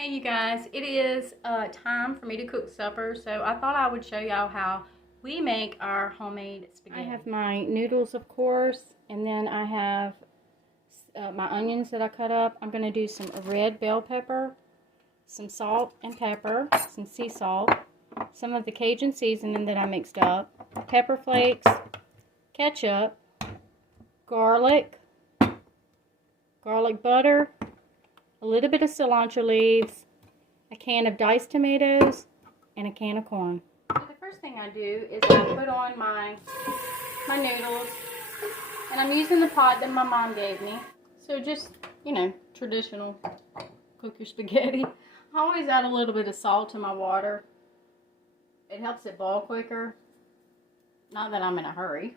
Hey you guys, it is time for me to cook supper, so I thought I would show y'all how we make our homemade spaghetti. I have my noodles, of course, and then I have my onions that I cut up. I'm going to do some red bell pepper, some salt and pepper, some sea salt, some of the Cajun seasoning that I mixed up, pepper flakes, ketchup, garlic butter, a little bit of cilantro leaves, a can of diced tomatoes, and a can of corn. So the first thing I do is I put on my noodles, and I'm using the pot that my mom gave me. So just, you know, traditional cook your spaghetti. I always add a little bit of salt to my water. It helps it boil quicker. Not that I'm in a hurry.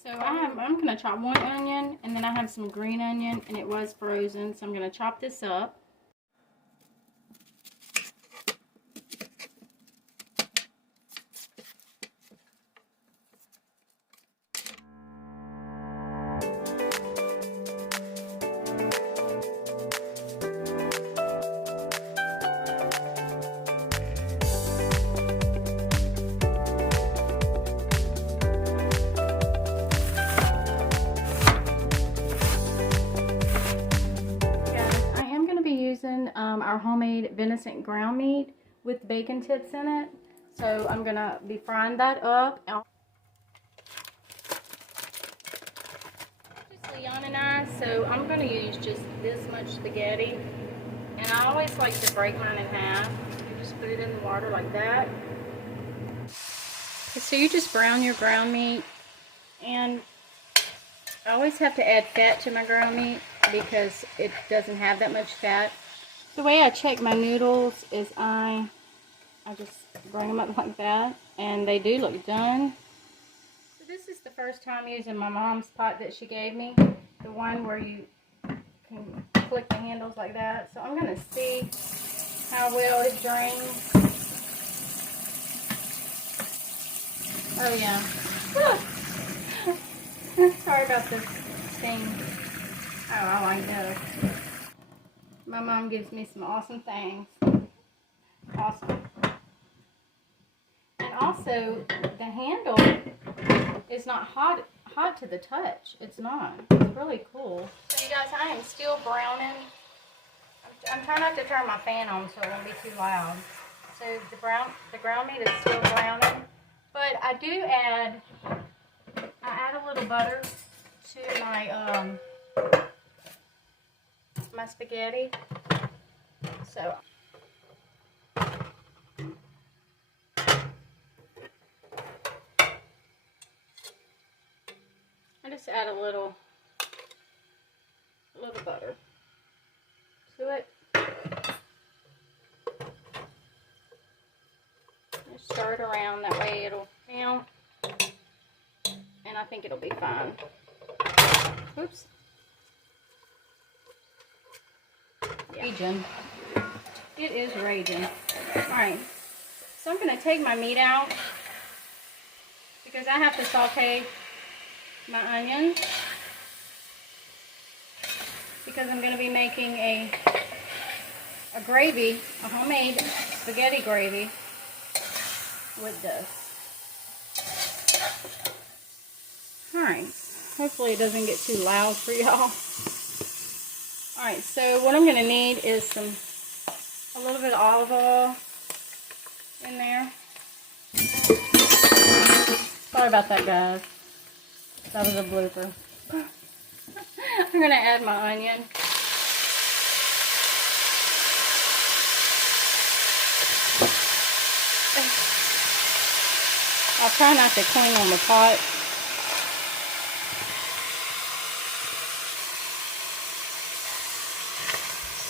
So I'm going to chop one onion, and then I have some green onion, and it was frozen, so I'm going to chop this up. Our homemade venison ground meat with bacon tips in it. So I'm gonna be frying that up. Just Leon and I, so I'm gonna use just this much spaghetti, and I always like to break mine in half. You just put it in the water like that. Okay, so you just brown your ground meat, and I always have to add fat to my ground meat because it doesn't have that much fat. The way I check my noodles is I just bring them up like that, and they do look done. So this is the first time using my mom's pot that she gave me, the one where you can click the handles like that. So I'm going to see how well it drains. Oh yeah. Sorry about this thing. Oh, I like those. My mom gives me some awesome things. Awesome. And also, the handle is not hot to the touch. It's not. It's really cool. So you guys, I am still browning. I'm trying not to turn my fan on so it won't be too loud. So the ground meat is still browning. But I do add a little butter to my spaghetti. So I just add a little butter to it. Just stir it around, that way it'll melt, and I think it'll be fine. Oops. Raging. It is raging. Alright, so I'm going to take my meat out because I have to saute my onions because I'm going to be making a gravy, a homemade spaghetti gravy with this. Alright, hopefully it doesn't get too loud for y'all. Alright, so what I'm going to need is a little bit of olive oil in there. Sorry about that, guys. That was a blooper. I'm going to add my onion. I'll try not to cling on the pot.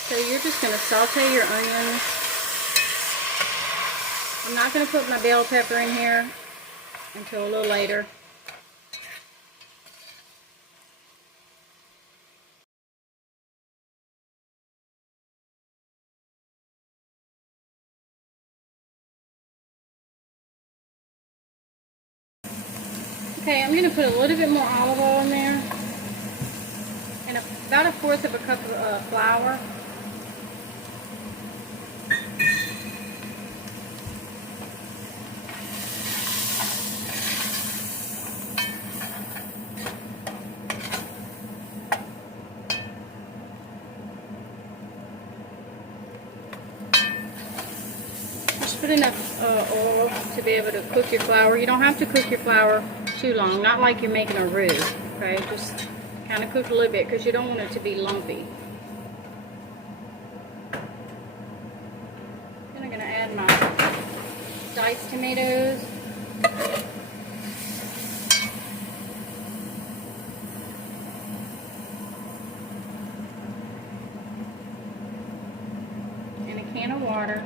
So you're just going to saute your onions. I'm not going to put my bell pepper in here until a little later. Okay, I'm going to put a little bit more olive oil in there, and about 1/4 of a cup of flour. Put enough oil to be able to cook your flour. You don't have to cook your flour too long, not like you're making a roux, okay? Just kind of cook a little bit because you don't want it to be lumpy. Then I'm going to add my diced tomatoes. And a can of water.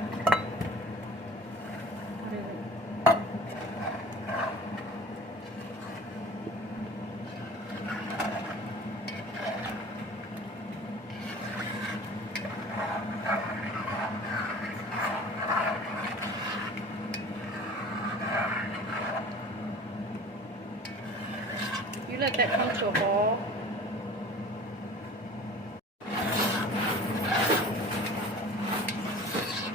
You let that come to a boil.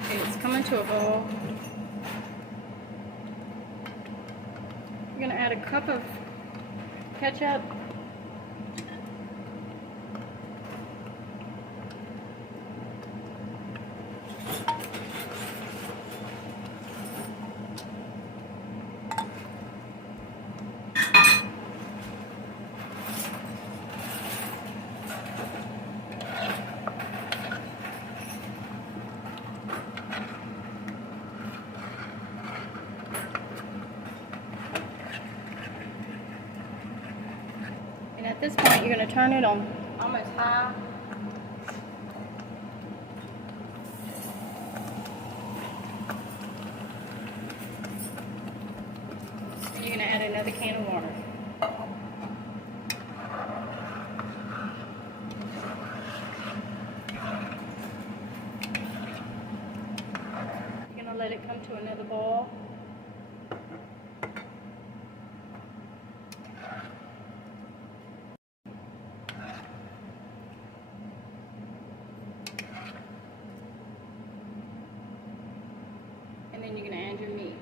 Okay, it's coming to a boil. You're going to add a cup of ketchup. And at this point, you're going to turn it on almost high. And you're going to add another can of water. You're going to let it come to another boil. And then you're going to add your meat.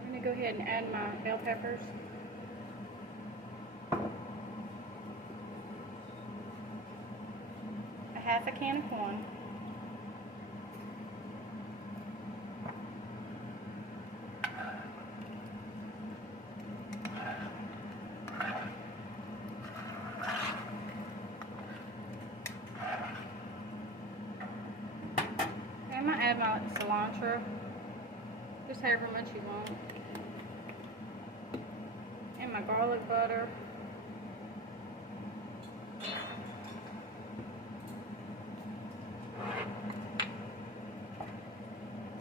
I'm going to go ahead and add my bell peppers. A half a can of corn. I'm going to add my cilantro, just however much you want, and my garlic butter,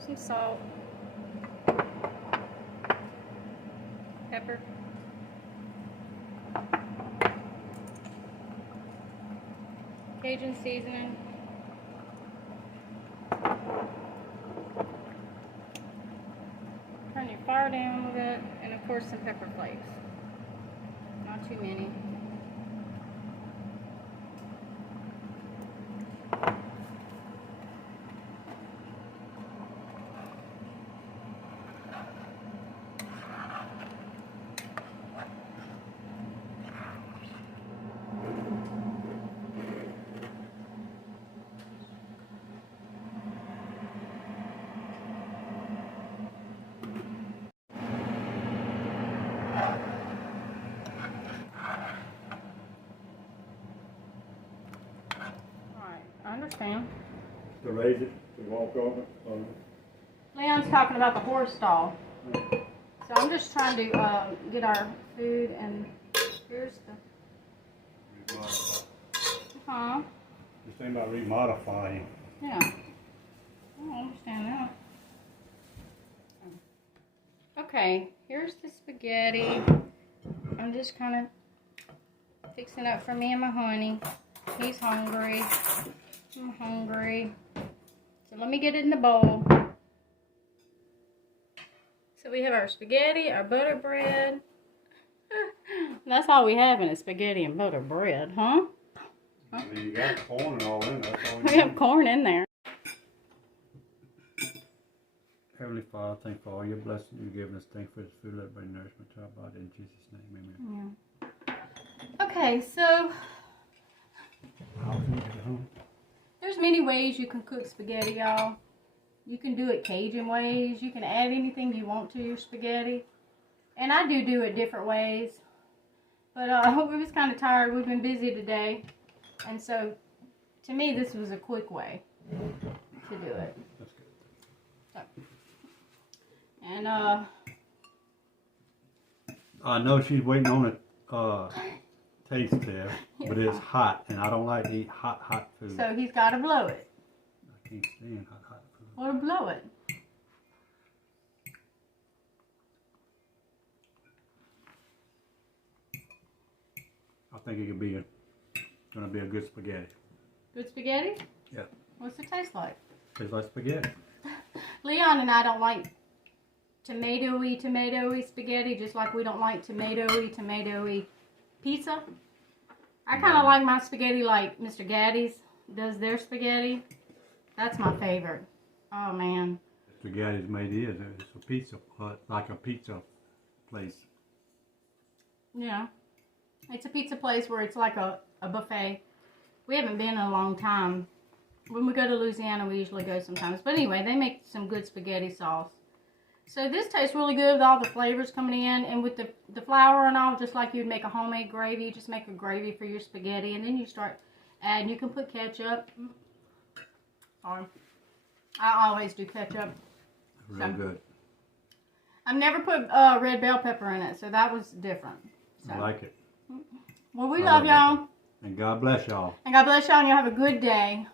some salt, pepper, Cajun seasoning, turn your fire down a little bit, and of course some pepper flakes. Not too many. I understand. To raise it, to walk over. Leon's talking about the horse stall. So I'm just trying to get our food, and here's the... Huh? Just think about remodifying. Yeah. I understand that. Okay, here's the spaghetti. I'm just kind of fixing it up for me and my honey. He's hungry. I'm hungry. So let me get it in the bowl. So we have our spaghetti, our butter bread. That's all we have in it, spaghetti and butter bread, huh? I mean, you got corn and all in there. We have corn in there. Father, thank you for all your blessings you've given us. Thank you for this food, let it bring nourishment to our body. In Jesus' name, amen. Yeah. Okay, so How can you get it home? there's many ways you can cook spaghetti, y'all. You can do it Cajun ways. You can add anything you want to your spaghetti. And I do it different ways. But we was kind of tired. We've been busy today. And so, to me, this was a quick way to do it. That's good. So, and, I know she's waiting on it taste there, but it's hot, and I don't like to eat hot food. so he's got to blow it. I can't stand hot food. Or blow it. I think it could be gonna be a good spaghetti. Good spaghetti? Yeah. What's it taste like? Tastes like spaghetti. Leon and I don't like tomatoey spaghetti, just like we don't like tomatoey pizza. I kind of like my spaghetti like Mr. Gaddy's does their spaghetti. That's my favorite. Oh, man. Spaghetti's made is. It's a pizza, like a pizza place. Yeah. It's a pizza place where it's like a buffet. We haven't been in a long time. When we go to Louisiana, we usually go sometimes. But anyway, they make some good spaghetti sauce. So this tastes really good with all the flavors coming in. And with the flour and all, just like you'd make a homemade gravy. You just make a gravy for your spaghetti. And then you start adding. You can put ketchup. Sorry. I always do ketchup. Real good. I've never put red bell pepper in it. So that was different. So. I like it. Well, we love y'all. And God bless y'all. And God bless y'all, and y'all have a good day.